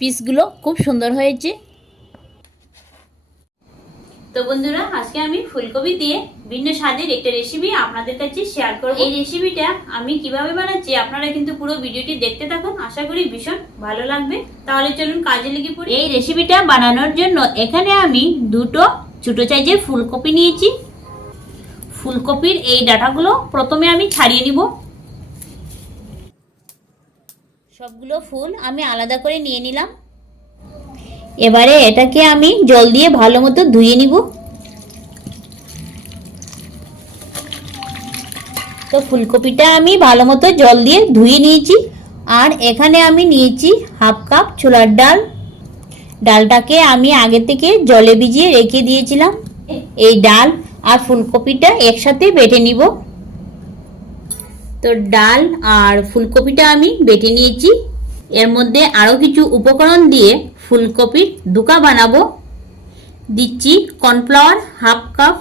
পিসগুলো খুব সুন্দর হয়েছে। তো বন্ধুরা, আজকে আমি ফুলকপি দিয়ে ভিন্ন স্বাদের একটা রেসিপি আপনাদের কাছে শেয়ার করব। এই রেসিপিটা আমি কিভাবে বানাচ্ছি আপনারা কিন্তু পুরো ভিডিওটি দেখতে থাকুন, আশা করি ভীষণ ভালো লাগবে। তাহলে চলুন কাজে লেগে পড়ি। এই রেসিপিটা বানানোর জন্য এখানে আমি দুটো ছোট সাইজের ফুলকপি নিয়েছি। ফুলকপির এই ডাঁটাগুলো প্রথমে আমি ছাড়িয়ে নিব। সবগুলো ফুল আমি আলাদা করে নিয়ে নিলাম। এবারে এটাকে আমি জল দিয়ে ভালো মতো ধুয়ে নিব। তো ফুলকপিটা আমি ভালো মতো জল দিয়ে ধুয়ে নিয়েছি। আর এখানে আমি নিয়েছি হাফ কাপ ছোলার ডাল। ডালটাকে আমি আগে থেকে জলে ভিজিয়ে রেখে দিয়েছিলাম। এই ডাল আর ফুলকপিটা একসাথে বেটে নিব। তো ডাল আর ফুলকপিটা আমি বেটে নিয়েছি। এর মধ্যে আরও কিছু উপকরণ দিয়ে ফুলকপির দুকা বানাবো। দিচ্ছি কর্নফ্লাওয়ার হাফ কাপ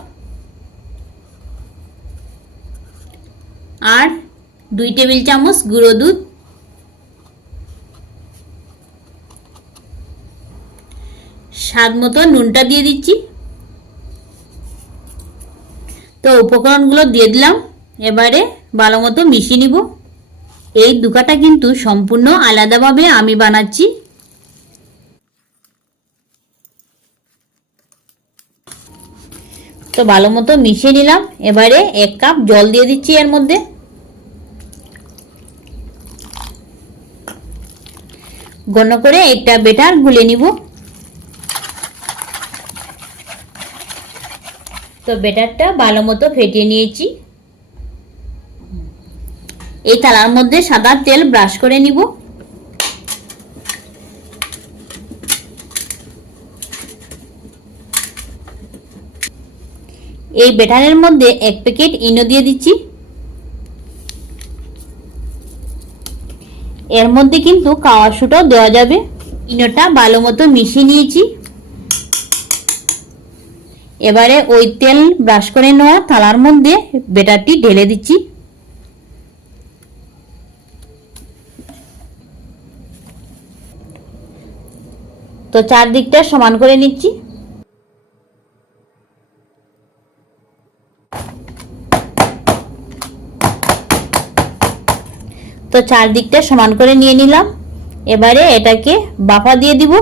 আর 2 টেবিল চামচ গুঁড়ো দুধ, স্বাদ মতো নুনটা দিয়ে দিচ্ছি। তো উপকরণগুলো দিয়ে দিলাম। এবারে ভালো মতো মিশিয়ে নিব। এই দুকাটা কিন্তু সম্পূর্ণ আলাদাভাবে আমি বানাচ্ছি। তো ভালো মতো মিশিয়ে নিলাম। এবারে 1 কাপ জল দিয়ে দিচ্ছি এর মধ্যে। ঘন করে একটা ব্যাটার গুলে নিব। তো ব্যাটারটা ভালো মতো ফেটিয়ে নিয়েছি। এই থালার মধ্যে সাদা তেল ব্রাশ করে নিব। এই ব্যাটারের মধ্যে 1 প্যাকেট ইনো দিয়ে দিচ্ছি। এর মধ্যে কিন্তু কাওয়া সোডাও দেওয়া যাবে। ইনোটা ভালো মতো মিশিয়ে নিয়েছি। এবারে ওই তেল ব্রাশ করে নেওয়া থালার মধ্যে ব্যাটারটি ঢেলে দিচ্ছি। তো চারদিকটা সমান করে নিচ্ছি। তো চারদিকটা সমান করে নিয়ে নিলাম। এবারে এটাকে বাফা দিয়ে দিব।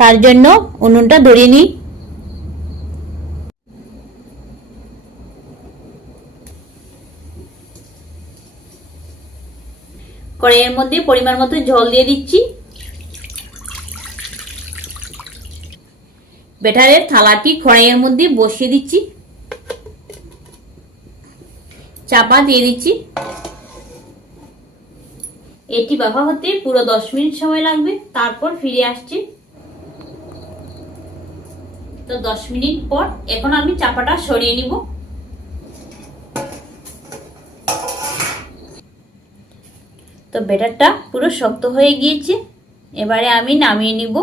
তার জন্য উনুনটা ধরিয়ে নিই। কড়াইয়ের মধ্যে পরিমাণ মতো জল দিয়ে দিচ্ছি। ব্যাটারের থালাটি কড়াইয়ের মধ্যে বসিয়ে দিচ্ছি। চাপা দিয়ে দিচ্ছি। এটি বাফা হতে পুরো 10 মিনিট সময় লাগবে, তারপর ফিরে আসছি। তো 10 মিনিট পর এখন আমি চাপাটা সরিয়ে নিব। তো ব্যাটারটা পুরো শক্ত হয়ে গিয়েছে। এবারে আমি নামিয়ে নিব।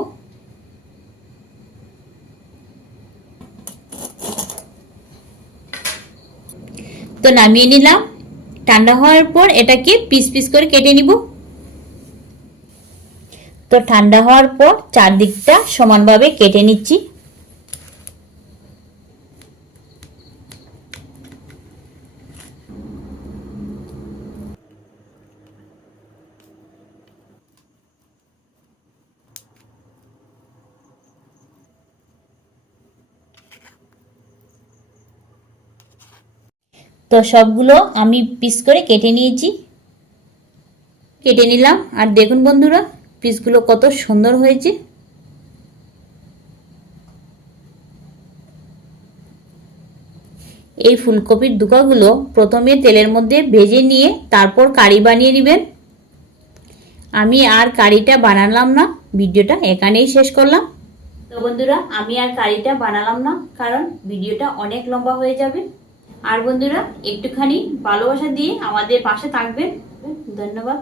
তো নামিয়ে নিলাম। ঠান্ডা হওয়ার পর এটাকে পিস পিস করে কেটে নিব। তো ঠান্ডা হওয়ার পর চারদিকটা সমানভাবে কেটে নিচ্ছি। তো সবগুলো আমি পিস করে কেটে নিয়েছি। কেটে নিলাম। আর দেখুন বন্ধুরা, পিসগুলো কত সুন্দর হয়েছে। এই ফুলকপির দুকাগুলো প্রথমে তেলের মধ্যে ভেজে নিয়ে তারপর কারি বানিয়ে নেবেন। আমি আর কারিটা বানালাম না, ভিডিওটা এখানেই শেষ করলাম। তো বন্ধুরা, আমি আর কারিটা বানালাম না, কারণ ভিডিওটা অনেক লম্বা হয়ে যাবে। আর বন্ধুরা, একটুখানি ভালোবাসা দিয়ে আমাদের পাশে থাকবেন। ধন্যবাদ।